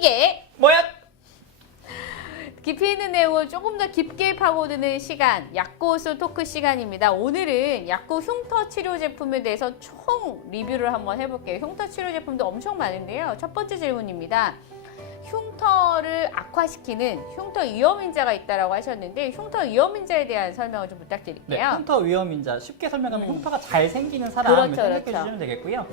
이게 뭐야? 깊이 있는 내용을 조금 더 깊게 파고드는 시간, 약고술 토크 시간입니다. 오늘은 약고 흉터 치료 제품에 대해서 총 리뷰를 한번 해볼게요. 흉터 치료 제품도 엄청 많은데요. 첫 번째 질문입니다. 흉터를 악화시키는 흉터 위험인자가 있다고 하셨는데 흉터 위험인자에 대한 설명을 좀 네, 부탁드릴게요. 흉터 위험인자. 쉽게 설명하면 흉터가 잘 생기는 사람 그렇죠, 생각해 그렇죠. 주시면 되겠고요.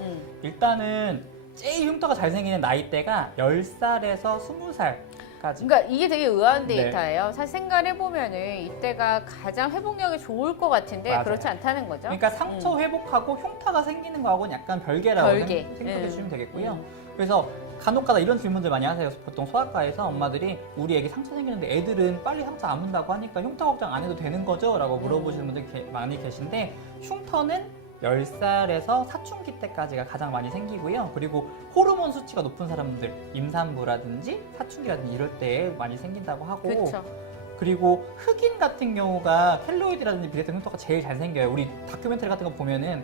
일단은 제일 흉터가 잘 생기는 나이대가 10살에서 20살까지. 그러니까 이게 되게 의아한 네. 데이터예요. 사실 생각해보면은 이때가 가장 회복력이 좋을 것 같은데 맞아요. 그렇지 않다는 거죠. 그러니까 상처 회복하고 흉터가 생기는 거하고는 약간 별개라고 별개. 생각해 주시면 되겠고요. 그래서 간혹가다 이런 질문들 많이 하세요. 보통 소아과에서 엄마들이 우리 애기 상처 생기는데 애들은 빨리 상처 안 문다고 하니까 흉터 걱정 안 해도 되는 거죠? 라고 물어보시는 분들이 많이 계신데 흉터는 10살에서 사춘기 때까지가 가장 많이 생기고요. 그리고 호르몬 수치가 높은 사람들, 임산부라든지 사춘기라든지 이럴 때 많이 생긴다고 하고 그렇죠. 그리고 흑인 같은 경우가 켈로이드라든지 비대성 흉터가 제일 잘 생겨요. 우리 다큐멘터리 같은 거 보면은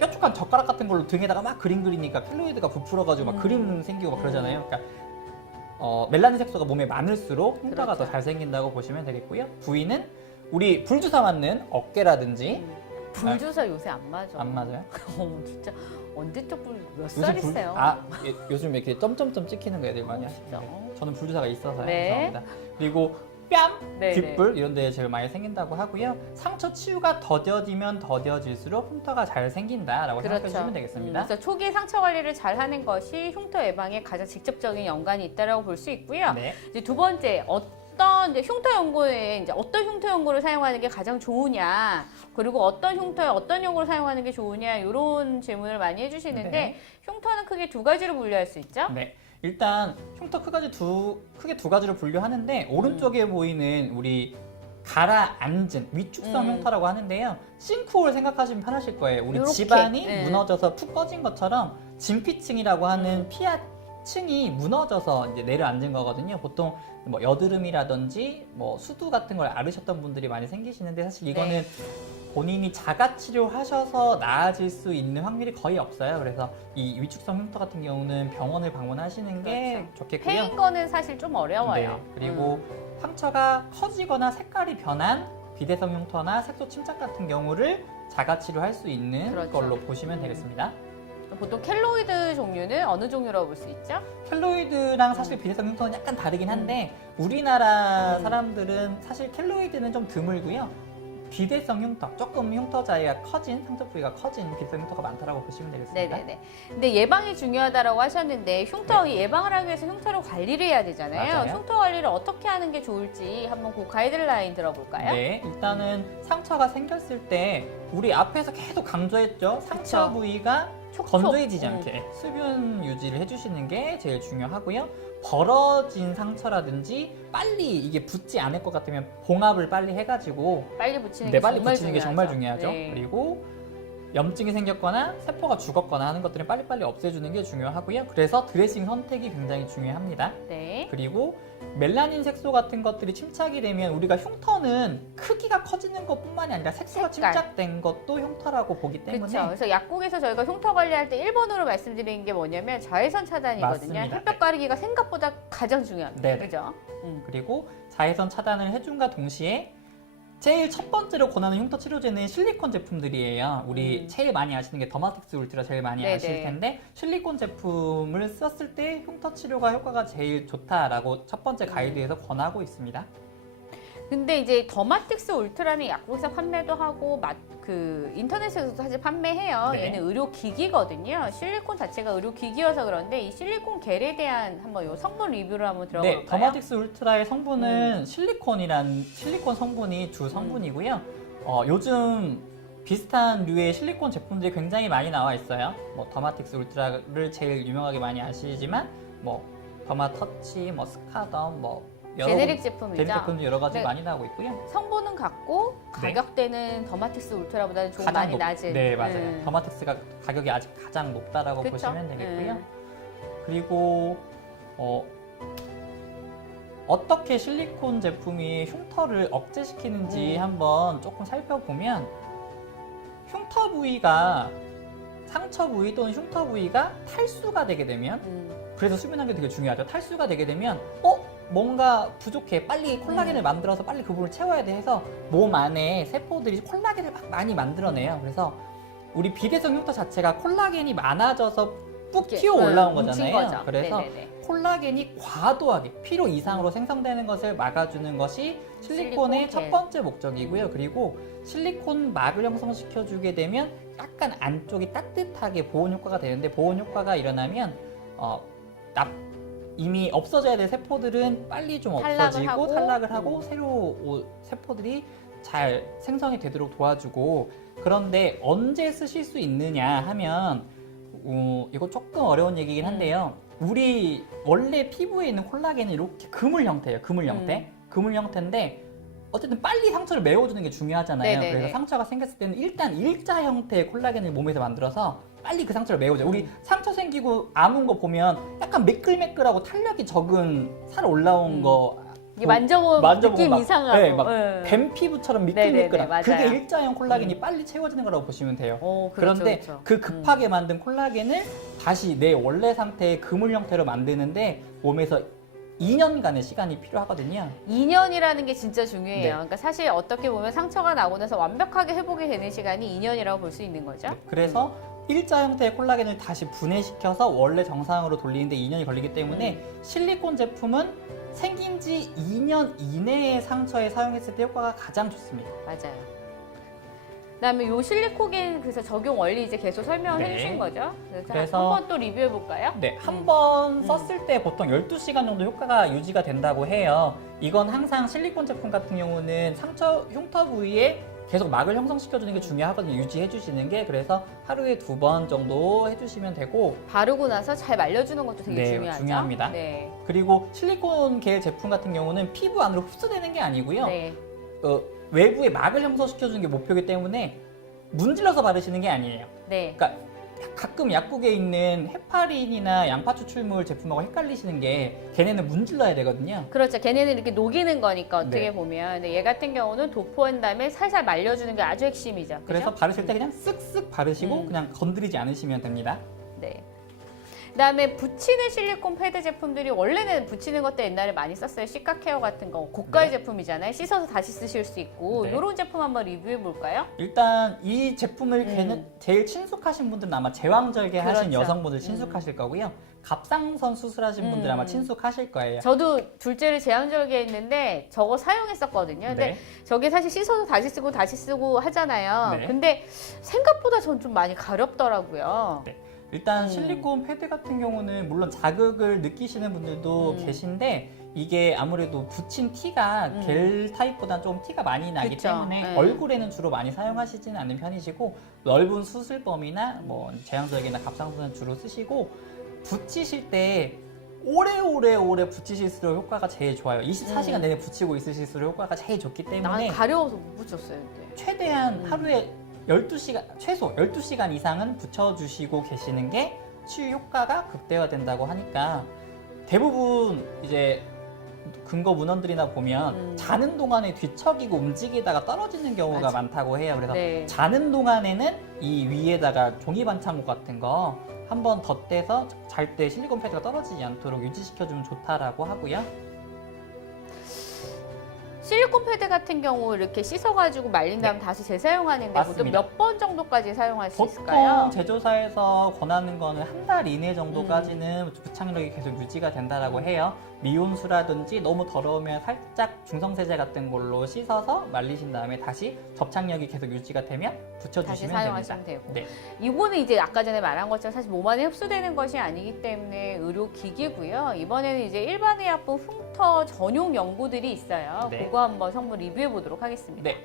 뾰족한 젓가락 같은 걸로 등에다가 막 그림 그리니까 켈로이드가 부풀어가지고 막 그림 생기고 막 그러잖아요. 그러니까 멜라닌 색소가 몸에 많을수록 흉터가 그렇죠. 더 잘 생긴다고 보시면 되겠고요. 부위는 우리 불주사 맞는 어깨라든지 불주사 요새 안 맞아. 안 맞아요? 진짜 언제적 몇 요즘 살 있어요? 요즘 이렇게 점점점 찍히는 거 애들 많이 진짜. 하시죠. 저는 불주사가 있어서요. 네. 죄송합니다. 그리고 뺨, 네, 귓불 이런 데 제일 많이 생긴다고 하고요. 상처 치유가 더뎌지면 더뎌질수록 흉터가 잘 생긴다라고 생각해 주시면 되겠습니다. 그래서 초기 상처 관리를 잘 하는 것이 흉터 예방에 가장 직접적인 연관이 있다고 볼 수 있고요. 네. 이제 두 번째, 이제 흉터 연고에 이제 어떤 흉터 연고를 사용하는 게 가장 좋으냐, 그리고 어떤 흉터에 어떤 연고를 사용하는 게 좋으냐 이런 질문을 많이 해주시는데 네. 흉터는 크게 두 가지로 분류할 수 있죠. 네. 일단 흉터 크게 두 가지로 분류하는데 오른쪽에 보이는 우리 가라앉은 위축성 흉터라고 하는데요. 싱크홀 생각하시면 편하실 거예요. 우리 요렇게. 집안이 네. 무너져서 푹 꺼진 것처럼 진피층이라고 하는 피하층이 무너져서 이제 내려앉은 거거든요. 보통 뭐 여드름이라든지 뭐 수두 같은 걸 앓으셨던 분들이 많이 생기시는데 사실 이거는 본인이 자가 치료하셔서 나아질 수 있는 확률이 거의 없어요. 그래서 이 위축성 흉터 같은 경우는 병원을 방문하시는 게 그렇죠. 좋겠고요. 폐인 거는 사실 좀 어려워요. 네, 그리고 상처가 커지거나 색깔이 변한 비대성 흉터나 색소 침착 같은 경우를 자가 치료할 수 있는 그렇죠. 걸로 보시면 되겠습니다. 보통 켈로이드 종류는 어느 종류라고 볼 수 있죠? 켈로이드랑 사실 비대성 흉터는 약간 다르긴 한데 우리나라 사람들은 사실 켈로이드는 좀 드물고요. 비대성 흉터, 조금 흉터 자리가 커진, 상처 부위가 커진 비대성 흉터가 많다고 보시면 되겠습니다. 네네네. 근데 예방이 중요하다고 하셨는데 흉터 예방을 하기 위해서 흉터를 관리를 해야 되잖아요. 맞아요. 흉터 관리를 어떻게 하는 게 좋을지 한번 그 가이드라인 들어볼까요? 네, 일단은 상처가 생겼을 때 우리 앞에서 계속 강조했죠. 상처 그쵸. 부위가 촉촉. 건조해지지 않게 수분 유지를 해주시는 게 제일 중요하고요. 벌어진 상처라든지 빨리 이게 붓지 않을 것 같으면 봉합을 빨리 해가지고 빨리 붙이는 네, 게 빨리 정말 붙이는 게 중요하죠. 정말 중요하죠. 네. 그리고 염증이 생겼거나 세포가 죽었거나 하는 것들은 빨리빨리 없애주는 게 중요하고요. 그래서 드레싱 선택이 굉장히 중요합니다. 네. 그리고 멜라닌 색소 같은 것들이 침착이 되면 우리가 흉터는 크기가 커지는 것뿐만이 아니라 색소가 색깔. 침착된 것도 흉터라고 보기 때문에 그렇죠. 그래서 약국에서 저희가 흉터 관리할 때 1번으로 말씀드리는 게 뭐냐면 자외선 차단이거든요. 맞습니다. 햇볕 가리기가 생각보다 가장 중요합니다. 네네. 그죠? 그리고 자외선 차단을 해준과 동시에 제일 첫 번째로 권하는 흉터 치료제는 실리콘 제품들이에요. 우리 제일 많이 아시는 게 더마틱스 울트라 제일 많이 네네. 아실 텐데 실리콘 제품을 썼을 때 흉터 치료가 효과가 제일 좋다라고 첫 번째 가이드에서 권하고 있습니다. 근데 이제 더마틱스 울트라는 약국에서 판매도 하고 인터넷에서도 사실 판매해요. 네. 얘는 의료기기거든요. 실리콘 자체가 의료기기여서 그런데 이 실리콘 겔에 대한 한번 요 성분 리뷰를 한번 들어볼까요? 네, 더마틱스 울트라의 성분은 실리콘 성분이 주 성분이고요. 요즘 비슷한 류의 실리콘 제품들이 굉장히 많이 나와 있어요. 뭐 더마틱스 울트라를 제일 유명하게 많이 아시지만 뭐 더마터치, 뭐 스카덤, 뭐 여러 제네릭 제품이죠. 제네릭 제품도 여러 가지 네. 많이 나오고 있고요. 성분은 같고 네. 가격대는 더마틱스 울트라보다는 좀 많이 낮은. 네, 맞아요. 더마틱스가 가격이 아직 가장 높다라고 그쵸? 보시면 되겠고요. 그리고 어떻게 실리콘 제품이 흉터를 억제시키는지 한번 조금 살펴보면 흉터 부위가 상처 부위 또는 흉터 부위가 탈수가 되게 되면 음. 그래서 수면 환경이 되게 중요하죠. 탈수가 되게 되면 뭔가 부족해. 빨리 콜라겐을 만들어서 빨리 그 부분을 채워야 돼 해서 몸 안에 세포들이 콜라겐을 막 많이 만들어내요. 그래서 우리 비대성 흉터 자체가 콜라겐이 많아져서 뚝 튀어 올라온 뭉친 거잖아요. 거죠. 그래서 네네네. 콜라겐이 과도하게 필요 이상으로 생성되는 것을 막아주는 것이 실리콘의 실리콘 첫 번째 목적이고요. 그리고 실리콘 막을 형성시켜주게 되면 약간 안쪽이 따뜻하게 보온 효과가 되는데 보온 효과가 일어나면 이미 없어져야 될 세포들은 빨리 좀 없어지고 탈락을 하고 새로 세포들이 잘 생성이 되도록 도와주고 그런데 언제 쓰실 수 있느냐 하면 이거 조금 어려운 얘기긴 한데요. 우리 원래 피부에 있는 콜라겐이 이렇게 그물 형태예요. 그물 형태. 그물 형태인데 어쨌든 빨리 상처를 메워주는 게 중요하잖아요. 네네네. 그래서 상처가 생겼을 때는 일단 일자 형태의 콜라겐을 몸에서 만들어서 빨리 그 상처를 메워줘요. 우리 상처 생기고 아문 거 보면 약간 매끌매끌하고 탄력이 적은 살 올라온 거 이게 만져보면 만져보고 느낌 막, 이상하고. 네, 막 뱀 피부처럼 미끌미끌한 네네네, 그게 맞아요. 일자형 콜라겐이 빨리 채워지는 거라고 보시면 돼요. 그렇죠, 그런데 그렇죠. 그 급하게 만든 콜라겐을 다시 내 원래 상태의 그물 형태로 만드는데 몸에서 2년간의 시간이 필요하거든요. 2년이라는 게 진짜 중요해요. 네. 그러니까 사실 어떻게 보면 상처가 나고 나서 완벽하게 회복이 되는 시간이 2년이라고 볼 수 있는 거죠. 그래서 일자 형태의 콜라겐을 다시 분해시켜서 원래 정상으로 돌리는데 2년이 걸리기 때문에 실리콘 제품은 생긴 지 2년 이내의 상처에 사용했을 때 효과가 가장 좋습니다. 맞아요. 그다음에 요 실리코겐 그래서 적용 원리 이제 계속 설명을 네. 해주신 거죠. 그래서 한번 또 리뷰해 볼까요? 네, 한 번 썼을 때 보통 12시간 정도 효과가 유지가 된다고 해요. 이건 항상 실리콘 제품 같은 경우는 상처, 흉터 부위에 계속 막을 형성시켜주는 게 중요하거든요. 유지해 주시는 게. 그래서 하루에 2번 정도 해주시면 되고 바르고 나서 잘 말려주는 것도 되게 네, 중요하죠. 중요합니다. 네. 그리고 실리콘 계열 제품 같은 경우는 피부 안으로 흡수되는 게 아니고요. 네. 외부에 막을 형성시켜주는 게 목표이기 때문에 문질러서 바르시는 게 아니에요. 네. 그러니까 가끔 약국에 있는 헤파린이나 양파 추출물 제품하고 헷갈리시는 게 걔네는 문질러야 되거든요. 그렇죠. 걔네는 이렇게 녹이는 거니까 어떻게 네. 보면. 근데 얘 같은 경우는 도포한 다음에 살살 말려주는 게 아주 핵심이죠. 그죠? 그래서 바르실 때 그냥 쓱쓱 바르시고 음. 그냥 건드리지 않으시면 됩니다. 네. 그다음에 붙이는 실리콘 패드 제품들이 원래는 붙이는 것도 옛날에 많이 썼어요. 시카케어 같은 거 고가의 네. 제품이잖아요. 씻어서 다시 쓰실 수 있고 네. 이런 제품 한번 리뷰해 볼까요? 일단 이 제품을 제일 친숙하신 분들은 아마 제왕절개 하신 그렇죠. 여성분들 친숙하실 거고요. 갑상선 수술하신 분들 아마 친숙하실 거예요. 저도 둘째를 제왕절개 했는데 저거 사용했었거든요. 근데 네. 저게 사실 씻어서 다시 쓰고 하잖아요. 네. 근데 생각보다 전 좀 많이 가렵더라고요. 네. 일단 실리콘 패드 같은 경우는 물론 자극을 느끼시는 분들도 계신데 이게 아무래도 붙인 티가 겔 타입보다 좀 티가 많이 나기 그쵸. 때문에 네. 얼굴에는 주로 많이 사용하시지는 않는 편이시고 넓은 수술범이나 뭐 제왕절개나 갑상선을 주로 쓰시고 붙이실 때 오래 붙이실수록 효과가 제일 좋아요. 24시간 내내 붙이고 있으실수록 효과가 제일 좋기 나는 때문에 가려워서 못 붙였어요. 그때. 최대한 하루에 12시간, 최소 12시간 이상은 붙여주시고 계시는 게 치유 효과가 극대화된다고 하니까 대부분 이제 근거 문헌들이나 보면 자는 동안에 뒤척이고 움직이다가 떨어지는 경우가 맞아. 많다고 해요. 그래서 네. 자는 동안에는 이 위에다가 종이 반창고 같은 거 한 번 덧대서 잘 때 실리콘 패드가 떨어지지 않도록 유지시켜주면 좋다라고 하고요. 실리콘 패드 같은 경우 이렇게 씻어가지고 말린 다음 다시 재사용하는데 보통 맞습니다. 몇 번 정도까지 사용할 수 보통 있을까요? 제조사에서 권하는 거는 한 달 이내 정도까지는 부착력이 계속 유지가 된다라고 해요. 미온수라든지 너무 더러우면 살짝 중성세제 같은 걸로 씻어서 말리신 다음에 다시 접착력이 계속 유지가 되면 다시 붙여주시면 사용하시면 됩니다. 되고. 네. 이거는 이제 아까 전에 말한 것처럼 사실 몸 안에 흡수되는 것이 아니기 때문에 의료기기고요. 이번에는 이제 일반 의약품 흉터 전용 연고들이 있어요. 네. 그거 한번 성분 리뷰해 보도록 하겠습니다. 네.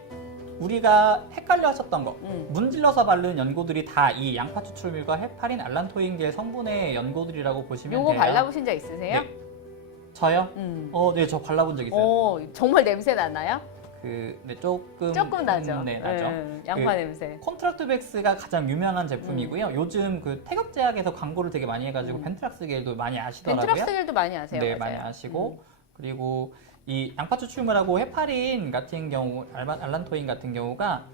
우리가 헷갈려 하셨던 거 음. 문질러서 바르는 연고들이 다 이 양파 추출물과 헤파린, 알란토인겔 성분의 연고들이라고 보시면 요거 돼요. 발라보신 적 있으세요? 네. 저요? 네, 저 발라본 적 있어요. 정말 냄새 나나요? 네, 조금 나죠. 네, 나죠. 양파 그 냄새. 콘트라투백스가 가장 유명한 제품이고요. 요즘 그 태극제약에서 광고를 되게 많이 해가지고 벤트락스겔도 많이 아시더라고요. 벤트락스겔도 많이 아세요. 네, 맞아요. 많이 아시고 그리고 이 양파 추출물하고 헤파린 같은 경우, 알란토인 같은 경우가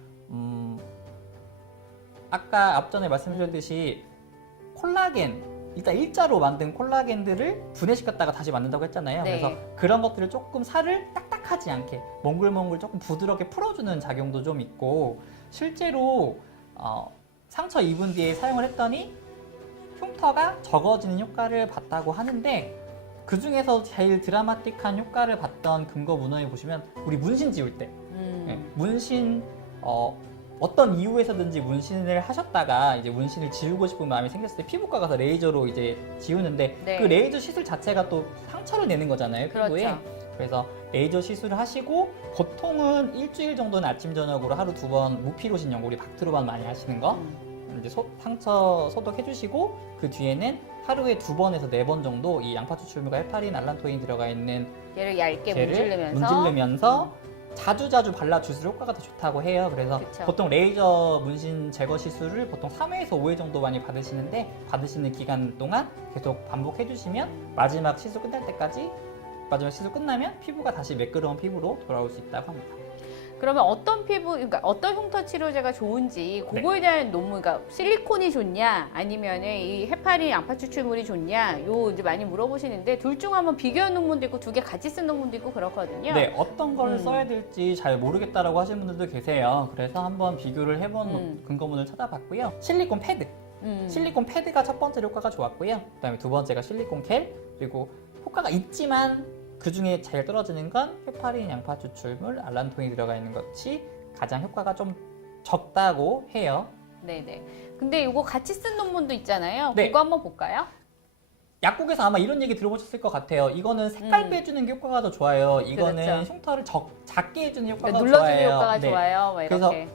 아까 앞전에 말씀드렸듯이 콜라겐, 일단 일자로 만든 콜라겐들을 분해시켰다가 다시 만든다고 했잖아요. 네. 그래서 그런 것들을 조금 살을 딱딱하지 않게 몽글몽글 조금 부드럽게 풀어주는 작용도 좀 있고, 실제로 상처 입은 뒤에 사용을 했더니 흉터가 적어지는 효과를 봤다고 하는데, 그 중에서 제일 드라마틱한 효과를 봤던 근거 문헌에 보시면 우리 문신 지울 때 문신 어떤 이유에서든지 문신을 하셨다가 이제 문신을 지우고 싶은 마음이 생겼을 때 피부과 가서 레이저로 이제 지우는데 네. 그 레이저 시술 자체가 또 상처를 내는 거잖아요, 피부에. 그렇죠. 그래서 레이저 시술을 하시고 보통은 일주일 정도는 아침 저녁으로 하루 2번 무피로신 연고, 우리 박트로반 많이 하시는 거 이제 상처 소독해 주시고, 그 뒤에는 하루에 2번에서 4번 정도 이 양파 추출물과 헤파린, 알란토인이 들어가 있는 얘를 얇게 젤을 문지르면서 문지르면서 자주자주 발라주실수록 효과가 더 좋다고 해요. 그래서 그쵸. 보통 레이저 문신 제거 시술을 보통 3회에서 5회 정도 많이 받으시는데, 받으시는 기간 동안 계속 반복해 주시면 마지막 시술 끝날 때까지, 마지막 시술 끝나면 피부가 다시 매끄러운 피부로 돌아올 수 있다고 합니다. 그러면 어떤 피부, 그러니까 어떤 흉터 치료제가 좋은지 그거에 대한 논문, 그러니까 실리콘이 좋냐 아니면 이 헤파린 양파 추출물이 좋냐, 요 이제 많이 물어보시는데 둘 중 한번 비교한 논문도 있고 두 개 같이 쓴 논문도 있고 그렇거든요. 네, 어떤 걸 써야 될지 잘 모르겠다라고 하시는 분들도 계세요. 그래서 한번 비교를 해본 근거문을 찾아봤고요. 실리콘 패드. 실리콘 패드가 첫 번째 효과가 좋았고요. 그다음에 두 번째가 실리콘 겔, 그리고 효과가 있지만 그 중에 제일 떨어지는 건 헤파린 양파 추출물, 알란토인이 들어가 있는 것이 가장 효과가 좀 적다고 해요. 네네. 근데 이거 같이 쓴 논문도 있잖아요. 네. 그거 한번 볼까요? 약국에서 아마 이런 얘기 들어보셨을 것 같아요. 이거는 색깔 빼주는 게 효과가 더 좋아요. 이거는 그렇죠. 흉터를 작게 해주는 효과가 그러니까 더 눌러주는 좋아요. 효과가 네. 좋아요. 뭐 그래서 이렇게.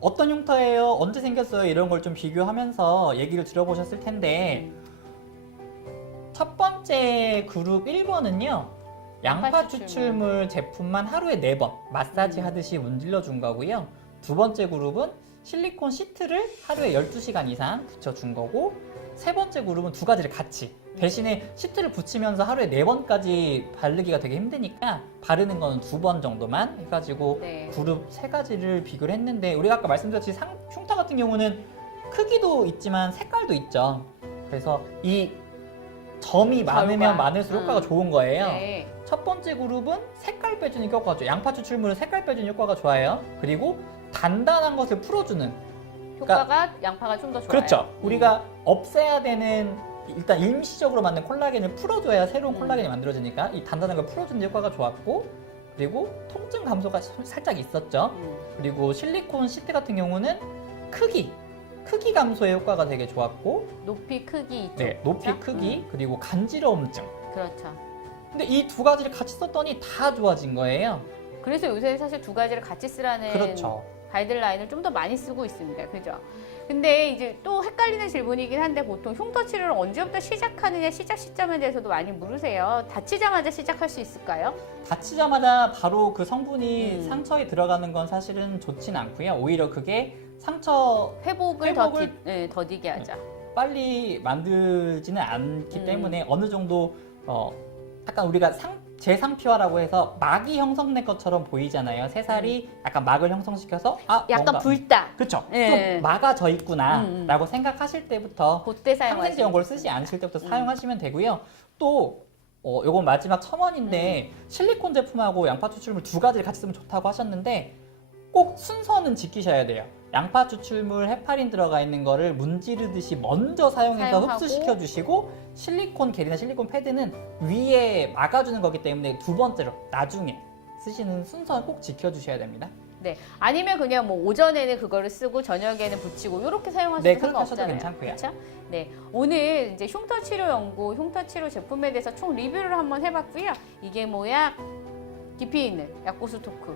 어떤 흉터예요? 언제 생겼어요? 이런 걸 좀 비교하면서 얘기를 들어보셨을 텐데, 첫 번째 그룹 1번은요. 양파 추출물 제품만 하루에 4번 마사지 하듯이 문질러 준 거고요. 두 번째 그룹은 실리콘 시트를 하루에 12시간 이상 붙여준 거고, 세 번째 그룹은 두 가지를 같이, 대신에 시트를 붙이면서 하루에 4번까지 바르기가 되게 힘드니까 바르는 거는 2번 정도만 해가지고 네. 그룹 세 가지를 비교를 했는데, 우리가 아까 말씀드렸듯이 흉터 같은 경우는 크기도 있지만 색깔도 있죠. 그래서 이 점이 많으면 많을수록 효과가 좋은 거예요. 네. 첫 번째 그룹은 색깔 빼주는 효과가 좋아요. 양파 추출물은 색깔 빼주는 효과가 좋아요. 그리고 단단한 것을 풀어주는, 효과가 양파가 좀 더 좋아요. 그렇죠. 우리가 없애야 되는, 일단 일시적으로 만든 콜라겐을 풀어줘야 새로운 콜라겐이 만들어지니까 이 단단한 걸 풀어주는 효과가 좋았고, 그리고 통증 감소가 살짝 있었죠. 그리고 실리콘 시트 같은 경우는 크기 감소의 효과가 되게 좋았고, 높이, 크기 이쪽. 네, 높이, 그렇죠? 크기, 그리고 간지러움증. 그렇죠. 근데 이 두 가지를 같이 썼더니 다 좋아진 거예요. 그래서 요새 사실 두 가지를 같이 쓰라는 그렇죠. 가이드라인을 좀 더 많이 쓰고 있습니다. 그죠? 근데 이제 또 헷갈리는 질문이긴 한데, 보통 흉터 치료를 언제부터 시작하느냐, 시작 시점에 대해서도 많이 물으세요. 다치자마자 시작할 수 있을까요? 다치자마자 바로 그 성분이 상처에 들어가는 건 사실은 좋진 않고요. 오히려 그게 상처 회복을 더디게 하죠. 빨리 만들지는 않기 때문에 어느 정도 약간 우리가 재상피화라고 해서 막이 형성된 것처럼 보이잖아요. 새살이 약간 막을 형성시켜서 약간 뭔가, 붉다. 그렇죠. 예. 좀 막아져 있구나라고 생각하실 때부터 그때 사용하시면 항생제 연고를 쓰지 않으실 때부터 사용하시면 되고요. 또 요건 마지막 첨언인데, 실리콘 제품하고 양파 추출물 두 가지를 같이 쓰면 좋다고 하셨는데, 꼭 순서는 지키셔야 돼요. 양파 추출물, 헤파린 들어가 있는 거를 문지르듯이 먼저 사용해서 사용하고, 흡수시켜 주시고, 실리콘 겔이나 실리콘 패드는 위에 막아주는 거기 때문에 두 번째로 나중에 쓰시는 순서는 꼭 지켜주셔야 됩니다. 네. 아니면 그냥 뭐 오전에는 그거를 쓰고 저녁에는 붙이고 이렇게 사용하셔도 네, 그렇게 하셔도 상관없잖아요. 괜찮고요. 그렇죠? 네. 오늘 이제 흉터 치료 연구, 흉터 치료 제품에 대해서 총 리뷰를 한번 해봤고요. 이게 뭐야? 깊이 있는 약고수 토크.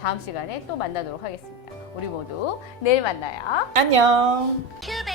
다음 시간에 또 만나도록 하겠습니다. 우리 모두 내일 만나요. 안녕. 큐베